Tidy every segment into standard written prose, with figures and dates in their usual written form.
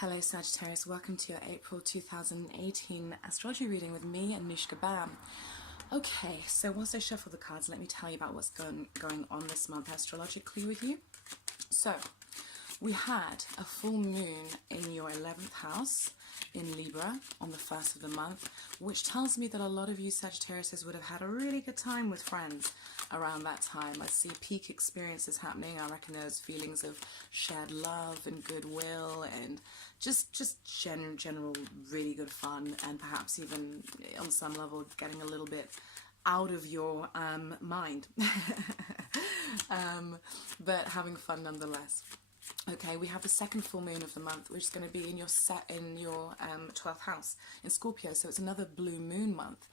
Hello Sagittarius, welcome to your April 2018 astrology reading with me and Mishka Bam. Okay, so once I shuffle the cards, let me tell you about what's going on this month astrologically with you. So, we had a full moon in your 11th house in Libra on the 1st of the month, which tells me that a lot of you Sagittarius would have had a really good time with friends around that time. I see peak experiences happening. I reckon there's feelings of shared love and goodwill and just general really good fun, and perhaps even on some level getting a little bit out of your mind, but having fun nonetheless. Okay, we have the second full moon of the month, which is going to be in your 12th house in Scorpio, so it's another blue moon month.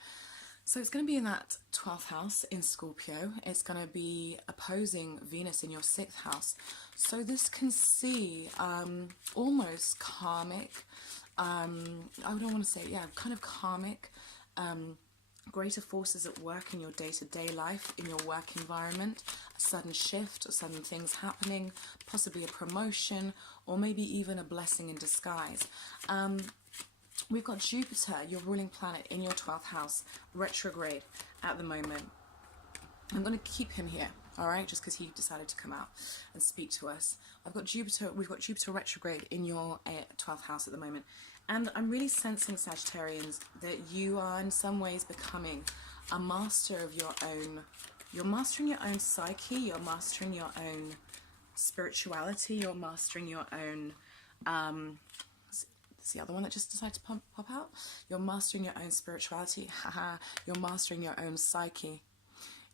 So it's going to be in that 12th house in Scorpio. It's going to be opposing Venus in your 6th house. So this can see almost karmic, I don't want to say, yeah, kind of karmic, greater forces at work in your day-to-day life, in your work environment, a sudden shift or sudden things happening, possibly a promotion, or maybe even a blessing in disguise. We've got Jupiter, your ruling planet, in your 12th house, retrograde at the moment. I'm going to keep him here, all right, just because he decided to come out and speak to us. We've got Jupiter retrograde in your 12th house at the moment. And I'm really sensing, Sagittarians, that you are in some ways becoming a master of your own. You're mastering your own psyche, you're mastering your own spirituality, you're mastering your own... It's the other one that just decided to pop out. You're mastering your own spirituality. Haha. You're mastering your own psyche.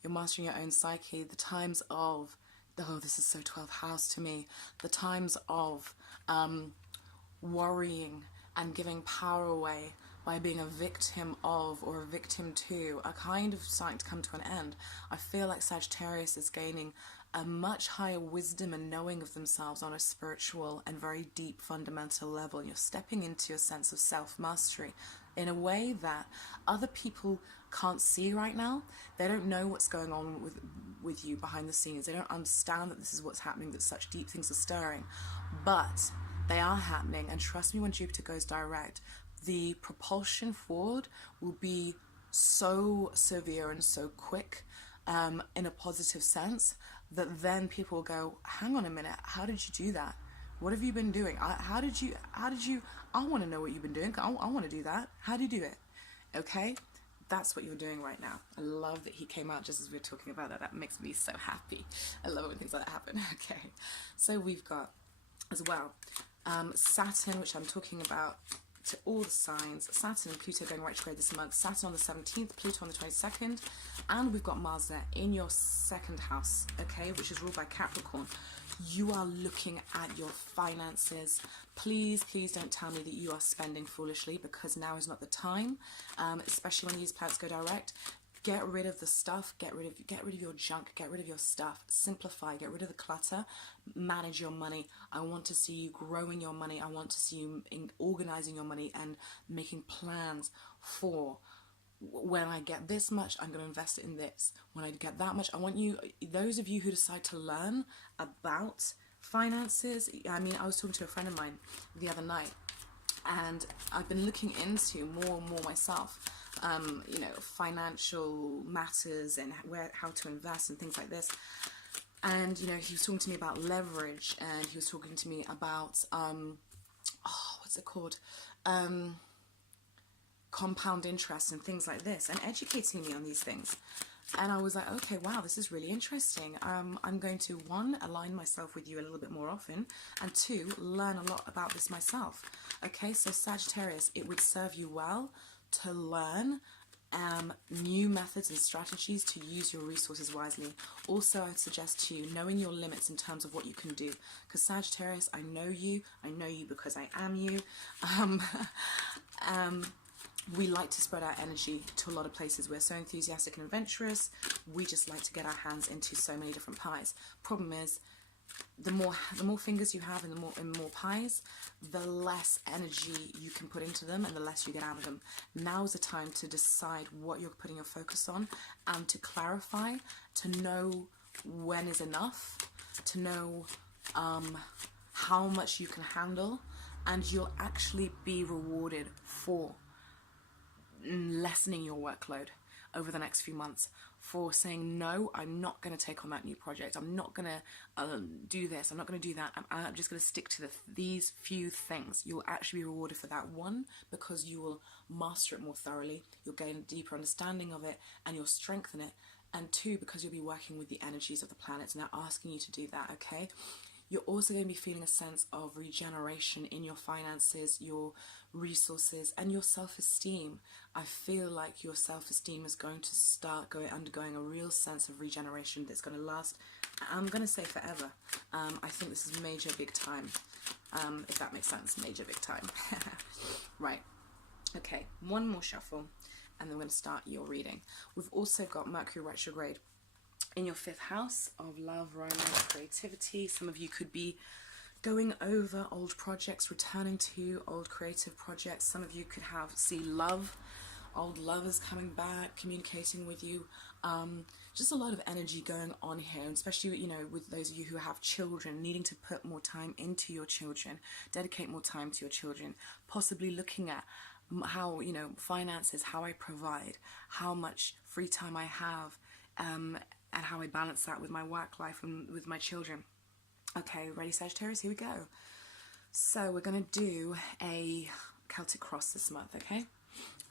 You're mastering your own psyche. The times of, oh, this is so 12th house to me. The times of worrying and giving power away by being a victim of or a victim to are kind of starting to come to an end. I feel like Sagittarius is gaining a much higher wisdom and knowing of themselves on a spiritual and very deep fundamental level. You're stepping into a sense of self-mastery in a way that other people can't see right now. They don't know what's going on with you behind the scenes. They don't understand that this is what's happening, that such deep things are stirring. But they are happening, and trust me, when Jupiter goes direct, the propulsion forward will be so severe and so quick, in a positive sense, that then people will go, hang on a minute, how did you do that? What have you been doing? How did you, I want to know what you've been doing. I want to do that. How do you do it? Okay? That's what you're doing right now. I love that he came out just as we were talking about that. That makes me so happy. I love it when things like that happen. Okay. So we've got, as well, Saturn, which I'm talking about to all the signs. Saturn and Pluto going retrograde this month. Saturn on the 17th, Pluto on the 22nd, and we've got Mars there in your 2nd house, okay, which is ruled by Capricorn. You are looking at your finances. Please don't tell me that you are spending foolishly, because now is not the time, especially when these planets go direct. Get rid of the stuff, get rid of your junk, get rid of your stuff, simplify, get rid of the clutter, manage your money. I want to see you growing your money. I want to see you organizing your money and making plans for, when I get this much, I'm going to invest it in this. When I get that much, I want you, those of you who decide to learn about finances, I mean, I was talking to a friend of mine the other night, and I've been looking into more and more myself, you know, financial matters and how to invest and things like this. And, you know, he was talking to me about leverage, and he was talking to me about, what's it called? Compound interest and things like this, and educating me on these things. And I was like, okay, wow, this is really interesting. I'm going to, 1, align myself with you a little bit more often, and 2, learn a lot about this myself. Okay, so Sagittarius, it would serve you well to learn new methods and strategies to use your resources wisely. Also, I'd suggest to you knowing your limits in terms of what you can do, because Sagittarius, I know you because I am you. We like to spread our energy to a lot of places. We're so enthusiastic and adventurous. We just like to get our hands into so many different pies. Problem is, the more fingers you have and the more pies, the less energy you can put into them and the less you get out of them. Now is the time to decide what you're putting your focus on, and to clarify, to know when is enough, to know how much you can handle, and you'll actually be rewarded for lessening your workload over the next few months, for saying, no, I'm not going to take on that new project, I'm not going to do this, I'm not going to do that, I'm just going to stick to these few things. You'll actually be rewarded for that, one, because you will master it more thoroughly, you'll gain a deeper understanding of it, and you'll strengthen it, and two, because you'll be working with the energies of the planets now asking you to do that, okay? You're also going to be feeling a sense of regeneration in your finances, your resources, and your self-esteem. I feel like your self-esteem is going to start undergoing a real sense of regeneration that's going to last, I'm going to say, forever. I think this is major big time, if that makes sense, major big time. Right, okay, one more shuffle, and then we're going to start your reading. We've also got Mercury retrograde in your 5th house of love, romance, creativity. Some of you could be going over old projects, returning to old creative projects. Some of you could see love, old lovers coming back, communicating with you. Just a lot of energy going on here, especially, you know, with those of you who have children, needing to put more time into your children, dedicate more time to your children, possibly looking at how, you know, finances, how I provide, how much free time I have, and how I balance that with my work life and with my children. Okay, ready, Sagittarius? Here we go. So we're going to do a Celtic cross this month, okay?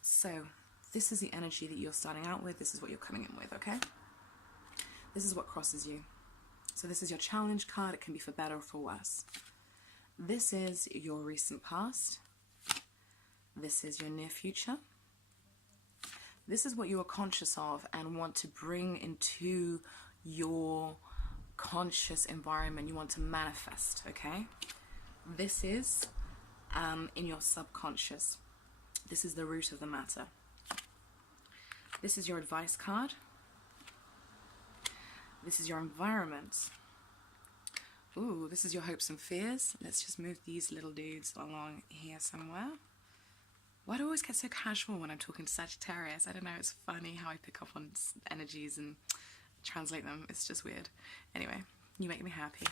So this is the energy that you're starting out with. This is what you're coming in with, okay? This is what crosses you. So this is your challenge card. It can be for better or for worse. This is your recent past. This is your near future. This is what you are conscious of and want to bring into your conscious environment. You want to manifest, okay? This is in your subconscious. This is the root of the matter. This is your advice card. This is your environment. Ooh, this is your hopes and fears. Let's just move these little dudes along here somewhere. Why do I always get so casual when I'm talking to Sagittarius? I don't know, it's funny how I pick up on energies and translate them. It's just weird. Anyway, you make me happy.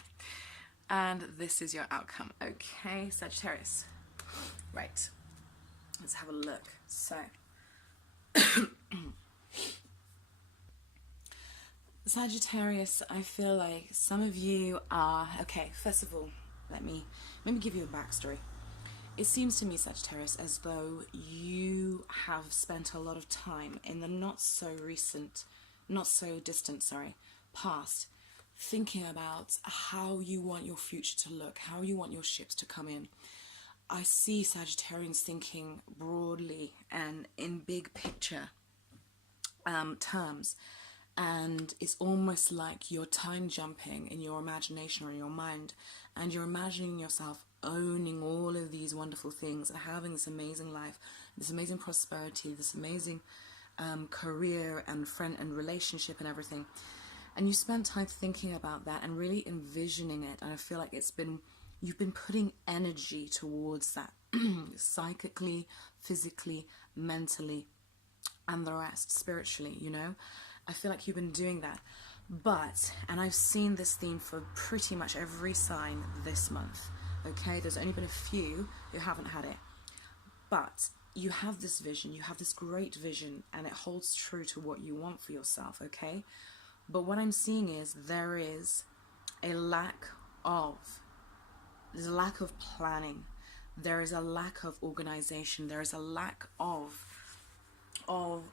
And this is your outcome. Okay, Sagittarius. Right. Let's have a look. So, Sagittarius, I feel like some of you are... Okay, first of all, let me give you a backstory. It seems to me, Sagittarius, as though you have spent a lot of time in the not so distant, past, thinking about how you want your future to look, how you want your ships to come in. I see Sagittarians thinking broadly and in big picture terms, and it's almost like you're time jumping in your imagination or in your mind, and you're imagining yourself owning all of these wonderful things and having this amazing life, this amazing prosperity, this amazing career and friend and relationship and everything. And you spent time thinking about that and really envisioning it, and I feel like you've been putting energy towards that psychically, physically, mentally, and the rest, spiritually, you know. I feel like you've been doing that. But, and I've seen this theme for pretty much every sign this month, okay? There's only been a few who haven't had it. But you have this vision, you have this great vision, and it holds true to what you want for yourself, okay? But what I'm seeing is there's a lack of planning. There is a lack of organization. There is a lack of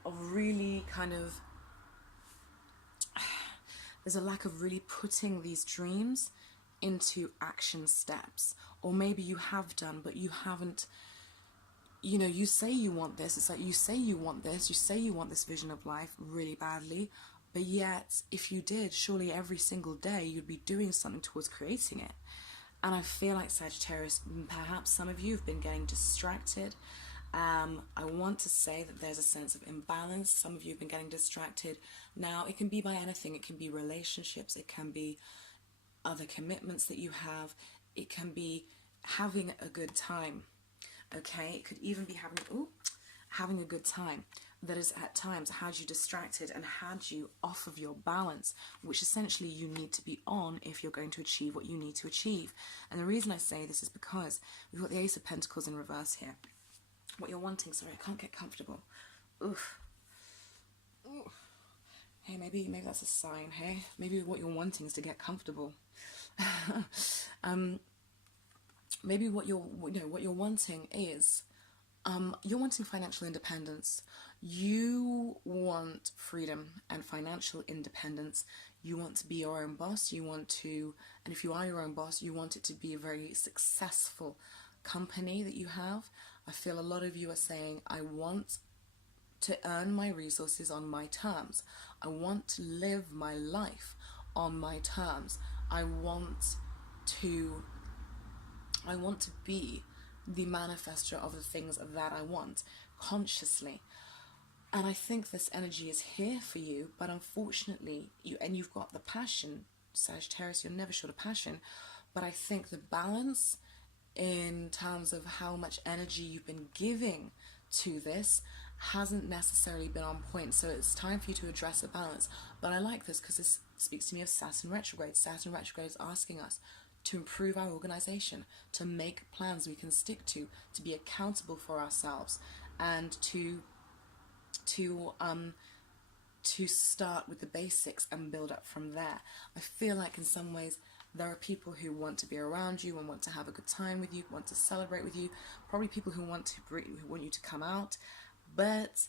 really kind of... There's a lack of really putting these dreams into action steps. Or maybe you have done, but you haven't, you know, you say you want this. It's like you say you want this. You say you want this vision of life really badly. But yet, if you did, surely every single day you'd be doing something towards creating it. And I feel like, Sagittarius, perhaps some of you have been getting distracted. I want to say that there's a sense of imbalance. Some of you have been getting distracted. Now, it can be by anything. It can be relationships. It can be other commitments that you have. It can be having a good time. Okay? It could even be having a good time. that has at times had you distracted and had you off of your balance, which essentially you need to be on if you're going to achieve what you need to achieve. And the reason I say this is because we've got the Ace of Pentacles in reverse here. What you're wanting, sorry, I can't get comfortable. Oof. Ooh. Hey, maybe that's a sign, hey? Maybe what you're wanting is to get comfortable. Maybe what you're wanting is, you're wanting financial independence. You want freedom and financial independence. You want to be your own boss. You want to, and if you are your own boss, you want it to be a very successful company that you have. I feel a lot of you are saying, I want to earn my resources on my terms. I want to live my life on my terms. I want to be the manifester of the things that I want consciously. And I think this energy is here for you, but unfortunately, you've got the passion, Sagittarius, you're never short of passion, but I think the balance in terms of how much energy you've been giving to this hasn't necessarily been on point. So it's time for you to address the balance. But I like this because this speaks to me of Saturn retrograde. Saturn retrograde is asking us to improve our organization, to make plans we can stick to be accountable for ourselves, and to start with the basics and build up from there. I feel like in some ways there are people who want to be around you and want to have a good time with you, want to celebrate with you, probably people who want you to come out. But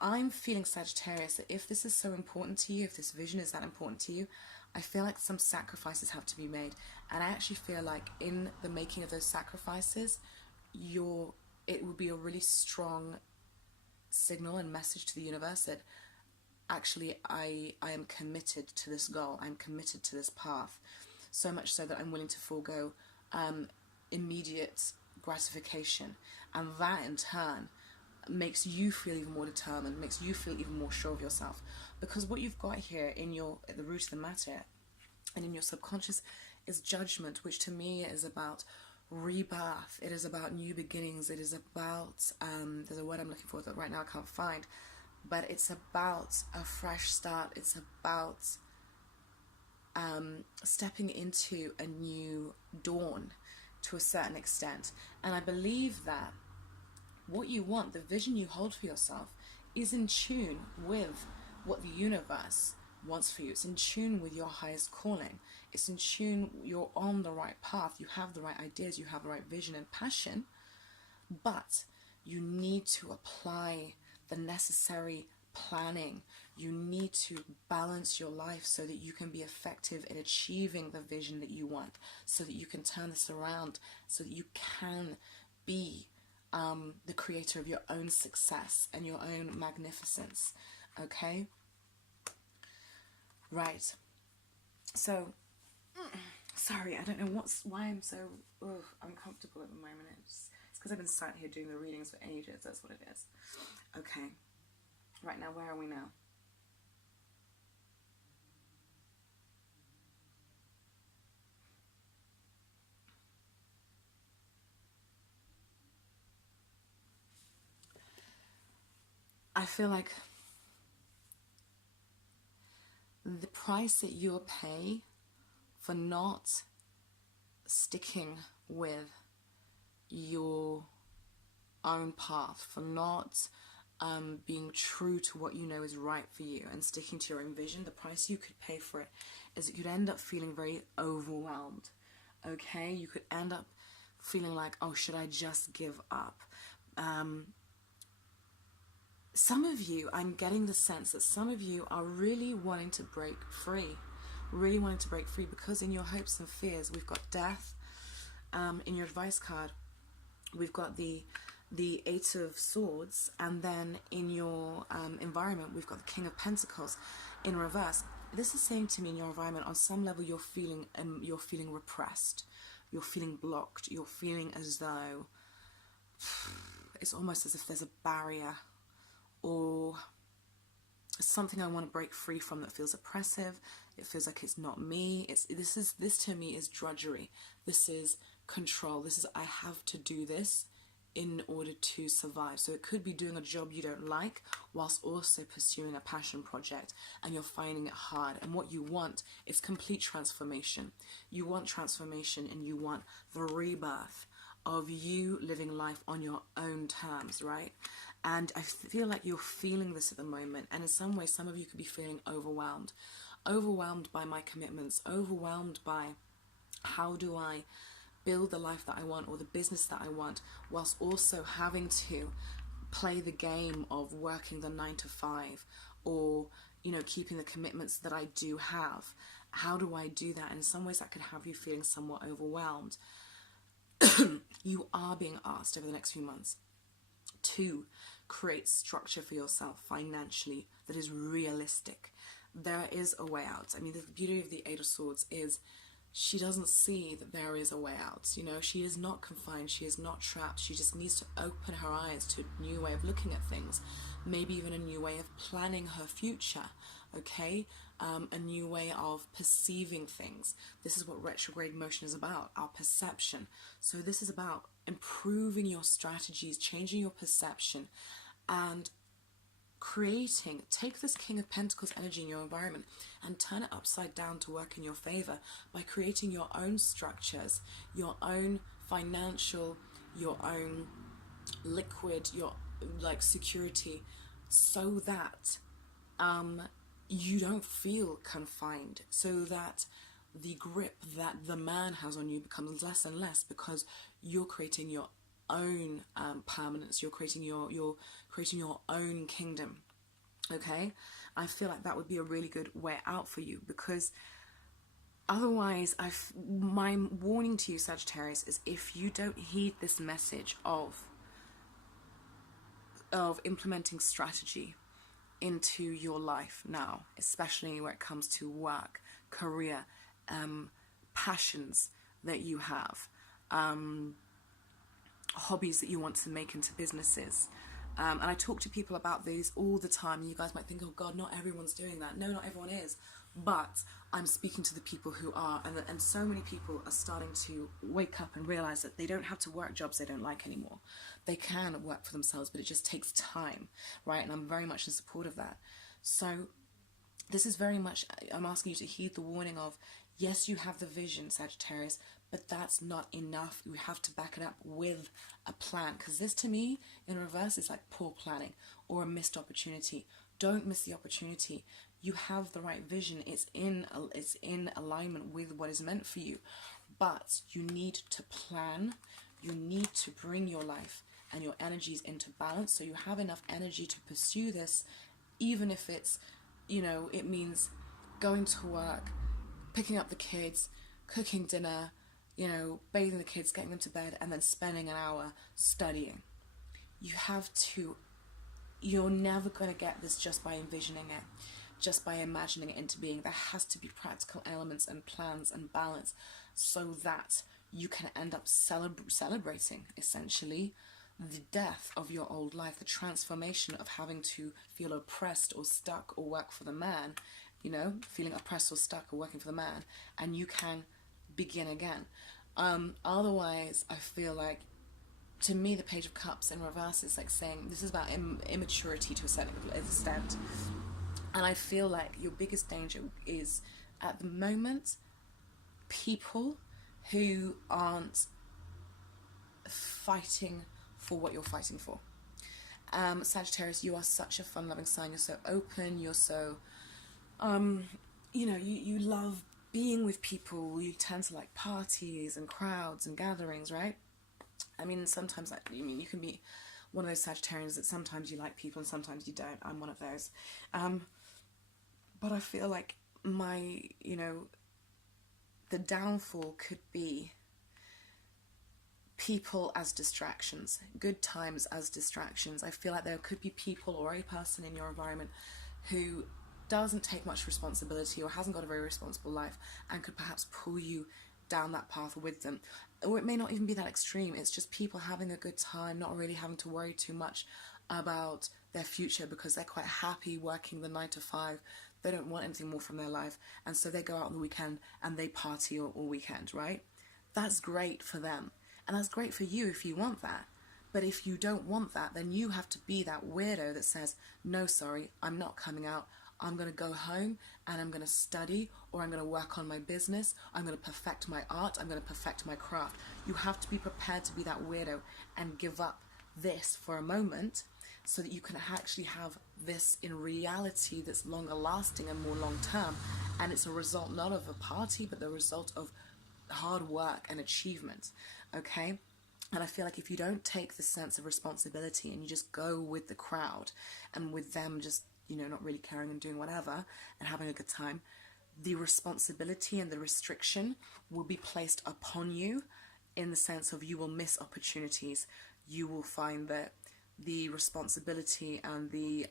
I'm feeling, Sagittarius, that if this is so important to you, if this vision is that important to you, I feel like some sacrifices have to be made. And I actually feel like in the making of those sacrifices, it will be a really strong signal and message to the universe that actually I am committed to this goal. I'm committed to this path. So much so that I'm willing to forego immediate gratification. And that in turn makes you feel even more determined, makes you feel even more sure of yourself. Because what you've got here at the root of the matter and in your subconscious is judgment, which to me is about rebirth. It is about new beginnings. It is about, there's a word I'm looking for that right now I can't find, but it's about a fresh start. It's about stepping into a new dawn to a certain extent. And I believe that what you want, the vision you hold for yourself, is in tune with what the universe wants for you. It's in tune with your highest calling. It's in tune, you're on the right path, you have the right ideas, you have the right vision and passion, but you need to apply the necessary planning. You need to balance your life so that you can be effective in achieving the vision that you want, so that you can turn this around, so that you can be the creator of your own success and your own magnificence. Okay? Right. So, sorry, I don't know why I'm so uncomfortable at the moment. It's because I've been sat here doing the readings for ages. That's what it is. Okay. Right, now where are we now? I feel like the price that you'll pay for not sticking with your own path, for not being true to what you know is right for you and sticking to your own vision, the price you could pay for it is that you'd end up feeling very overwhelmed. Okay? You could end up feeling like, oh, should I just give up? Some of you, I'm getting the sense that some of you are really wanting to break free. Really wanting to break free because in your hopes and fears, we've got death. In your advice card, we've got the Eight of Swords. And then in your environment, we've got the King of Pentacles in reverse. This is saying to me in your environment, on some level, you're feeling repressed. You're feeling blocked. You're feeling as though it's almost as if there's a barrier or something I want to break free from that feels oppressive. It feels like it's not me. This to me is drudgery. This is control. This is I have to do this in order to survive. So it could be doing a job you don't like whilst also pursuing a passion project, and you're finding it hard. And what you want is complete transformation. You want transformation, and you want the rebirth of you living life on your own terms, right? And I feel like you're feeling this at the moment, and in some ways, some of you could be feeling overwhelmed. Overwhelmed by my commitments, overwhelmed by how do I build the life that I want or the business that I want, whilst also having to play the game of working the 9 to 5, or, you know, keeping the commitments that I do have. How do I do that? And in some ways that could have you feeling somewhat overwhelmed. You are being asked over the next few months to create structure for yourself financially that is realistic. There is a way out. I mean, the beauty of the Eight of Swords is she doesn't see that there is a way out. You know, she is not confined, she is not trapped. She just needs to open her eyes to a new way of looking at things, maybe even a new way of planning her future, okay? A new way of perceiving things. This is what retrograde motion is about, our perception. So this is about improving your strategies, changing your perception, and creating, take this King of Pentacles energy in your environment and turn it upside down to work in your favor by creating your own structures, your own financial, your own liquid, your like security, so that you don't feel confined, so that the grip that the man has on you becomes less and less, because you're creating your own permanence. You're creating your own kingdom. Okay, I feel like that would be a really good way out for you, because otherwise, my warning to you, Sagittarius, is if you don't heed this message of implementing strategy into your life now, especially where it comes to work, career, passions that you have, hobbies that you want to make into businesses. And I talk to people about these all the time, and you guys might think, oh God, not everyone's doing that. No, not everyone is. But I'm speaking to the people who are, and so many people are starting to wake up and realize that they don't have to work jobs they don't like anymore. They can work for themselves, but it just takes time, right? And I'm very much in support of that. So this is very much, I'm asking you to heed the warning of, yes, you have the vision, Sagittarius, but that's not enough. You have to back it up with a plan, because this to me in reverse is like poor planning or a missed opportunity. Don't miss the opportunity. You have the right vision. It's in alignment with what is meant for you, but you need to plan. You need to bring your life and your energies into balance, so you have enough energy to pursue this, even if it's, you know, it means going to work, picking up the kids, cooking dinner, you know, bathing the kids, getting them to bed, and then spending an hour studying. You have to, you're never going to get this just by envisioning it, just by imagining it into being. There has to be practical elements and plans and balance, so that you can end up celebrating, essentially, the death of your old life, the transformation of having to feel oppressed or stuck or work for the man, you know, feeling oppressed or stuck or working for the man, and you can begin again. Otherwise, I feel like, to me, the Page of Cups in reverse is like saying this is about immaturity to a certain extent. And I feel like your biggest danger is, at the moment, people who aren't fighting for what you're fighting for. Sagittarius, you are such a fun-loving sign. You're so open. You're so, you know, you love being with people. You tend to like parties and crowds and gatherings, right? I mean, sometimes, like, you mean, you can be one of those Sagittarians that sometimes you like people and sometimes you don't. I'm one of those. But I feel like you know, the downfall could be people as distractions, good times as distractions. I feel like there could be people or a person in your environment who doesn't take much responsibility or hasn't got a very responsible life and could perhaps pull you down that path with them. Or it may not even be that extreme. It's just people having a good time, not really having to worry too much about their future because they're quite happy working the 9 to 5. They don't want anything more from their life, and so they go out on the weekend and they party all weekend, right? That's great for them, and that's great for you if you want that. But if you don't want that, then you have to be that weirdo that says, no, sorry, I'm not coming out. I'm going to go home and I'm going to study, or I'm going to work on my business. I'm going to perfect my art. I'm going to perfect my craft. You have to be prepared to be that weirdo and give up this for a moment so that you can actually have this in reality that's longer lasting and more long term. And it's a result not of a party, but the result of hard work and achievement. Okay? And I feel like if you don't take the sense of responsibility and you just go with the crowd and with them just, you know, not really caring and doing whatever and having a good time, the responsibility and the restriction will be placed upon you, in the sense of you will miss opportunities. You will find that the responsibility and the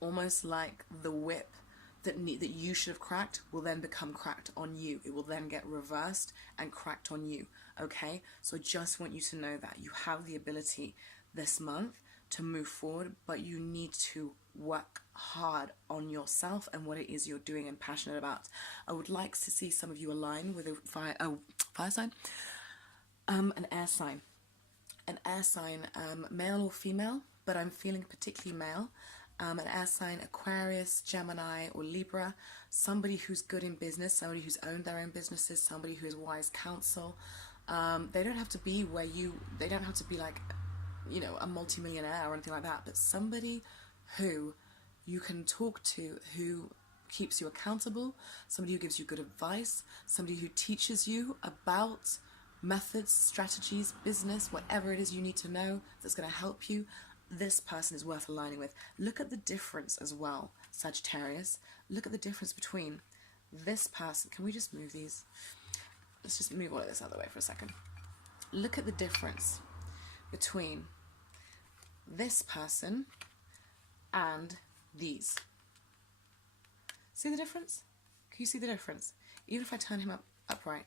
almost like the whip that you should have cracked will then become cracked on you. It will then get reversed and cracked on you. Okay, so I just want you to know that you have the ability this month to move forward, but you need to work hard on yourself and what it is you're doing and passionate about. I would like to see some of you align with a fire sign, an air sign. An air sign, male or female, but I'm feeling particularly male. An air sign, Aquarius, Gemini, or Libra. Somebody who's good in business, somebody who's owned their own businesses, somebody who has wise counsel. They don't have to be they don't have to be like, you know, a multimillionaire or anything like that, but somebody who you can talk to, who keeps you accountable, somebody who gives you good advice, somebody who teaches you about methods, strategies, business, whatever it is you need to know that's going to help you. This person is worth aligning with. Look at the difference as well, Sagittarius. Look at the difference between this person. Can we just move these? Let's just move all of this out of the way for a second. Look at the difference between this person and these. See the difference? Can you see the difference? Even if I turn him upright,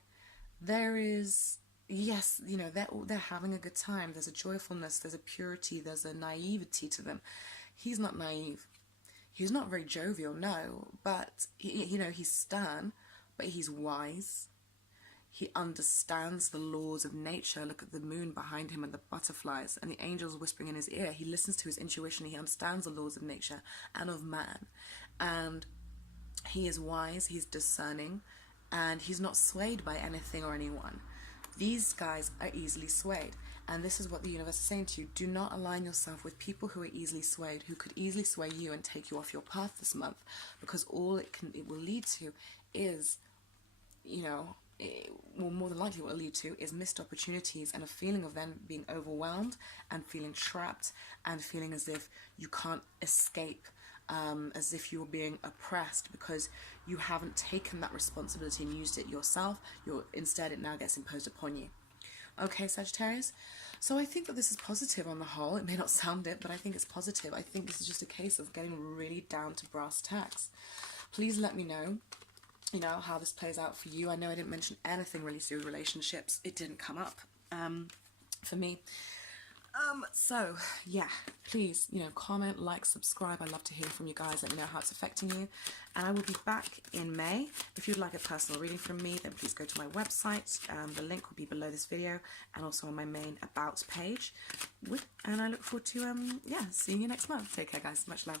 there is, yes, you know, they're having a good time. There's a joyfulness, there's a purity, there's a naivety to them. He's not naive. He's not very jovial, no, but he's stern, but he's wise. He understands the laws of nature. Look at the moon behind him and the butterflies and the angels whispering in his ear. He listens to his intuition. He understands the laws of nature and of man. And he is wise, he's discerning, and he's not swayed by anything or anyone. These guys are easily swayed. And this is what the universe is saying to you. Do not align yourself with people who are easily swayed, who could easily sway you and take you off your path this month. Because all it will lead to is, more than likely what it'll lead to is missed opportunities and a feeling of then being overwhelmed and feeling trapped and feeling as if you can't escape, as if you're being oppressed because you haven't taken that responsibility and used it yourself. Instead, it now gets imposed upon you. Okay, Sagittarius? So I think that this is positive on the whole. It may not sound it, but I think it's positive. I think this is just a case of getting really down to brass tacks. Please let me know, how this plays out for you. I know I didn't mention anything really to do with relationships. It didn't come up for me. So, yeah, please, comment, like, subscribe. I'd love to hear from you guys. Let me know how it's affecting you. And I will be back in May. If you'd like a personal reading from me, then please go to my website. The link will be below this video and also on my main About page. And I look forward to, seeing you next month. Take care, guys. Much love.